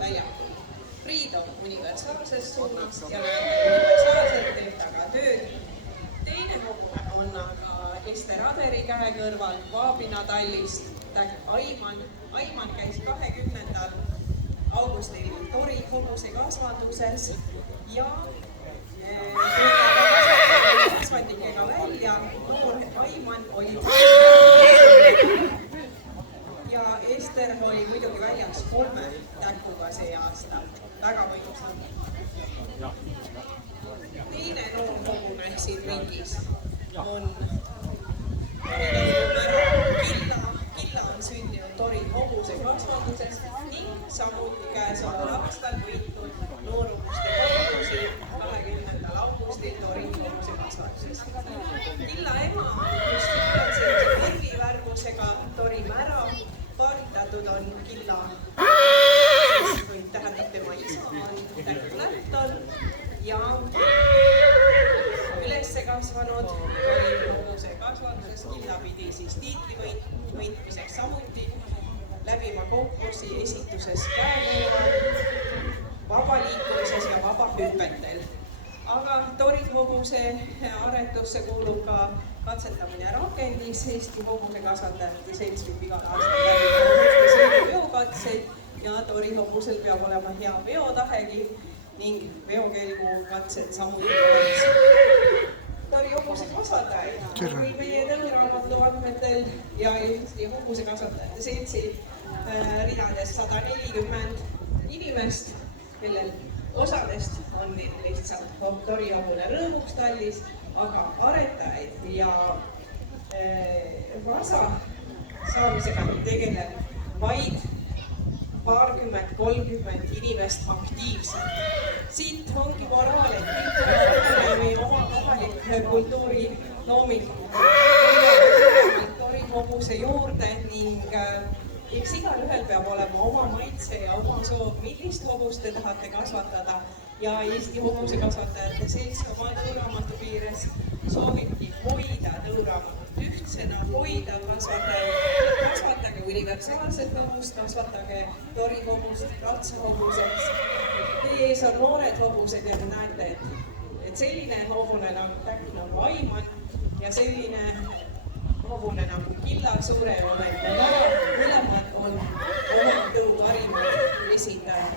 väljakul. Priit on universaalses suunas ja universaalselt teeb ta ka tööd. Teine hobune on aga Ester Aderi käe kõrval Vaabina tallist. Aiman käis 20. augustil Tori hobuse kasvatuses ja kasvatikega välja, noor Aiman oli ja Ester oli muidugi väljas 3 täkuga see aasta, väga mõjusam. Teine noor hobune siin ringis on Killa on sündinud Tori hobuse kasvatuses ning samuti käesoleval aastal võitnud noorumuste konkursi 20. augustil Tori hobuse kasvatuses. Killa ema just on sellise värvivärvusega Tori mära, paaritatud on Killa, või tähendab tema isa on Tänu Lähton ja ülesse kasvanud Tori hobuse kasvatuses. Killa pidi siis tiitli võitmiseks samuti läbima konkursi esituses käekirjal, vabaliikumises ja vabahüpetel. Aga Tori hobuse aretusse kuulub ka katsetamine rakendis. Eesti hobuse kasvatajate selts viib igal aastal läbi veokatseid ja Tori hobusel peab olema hea veotahegi ning veokelgu katsed samuti olemas. Tori hobuse kasvatajaid oli meie tõuraamatu andmetel ja Eesti hobuse kasvatajate seltsi ridades 140 inimest, kellel osadest on lihtsalt Tori hobune rõõmuks tallis, aga aretajaid ja vasa saamisega tegeleb vaid 20–30 inimest aktiivselt. Siit ongi moraal, et meie oma kohalik kultuurilooming Tori hobuse juurde ning eks igal ühel peab olema oma maitse ja oma soov, millist hobust te tahate kasvatada ja Eesti hobuse kasvatajate selts oma tõuraamatu piires soovibki hoida tõuraamatut ühtsena, hoida kasvatage universaalset hobust, kasvatage Tori hobust ratsahobuseks. Teie ees on noored hobused ja te näete, et selline hobune nagu Täkk on Aiman ja selline hobune nagu Killa Suurejoonete Mära, mõlemad on oma tõu parimad esindajad.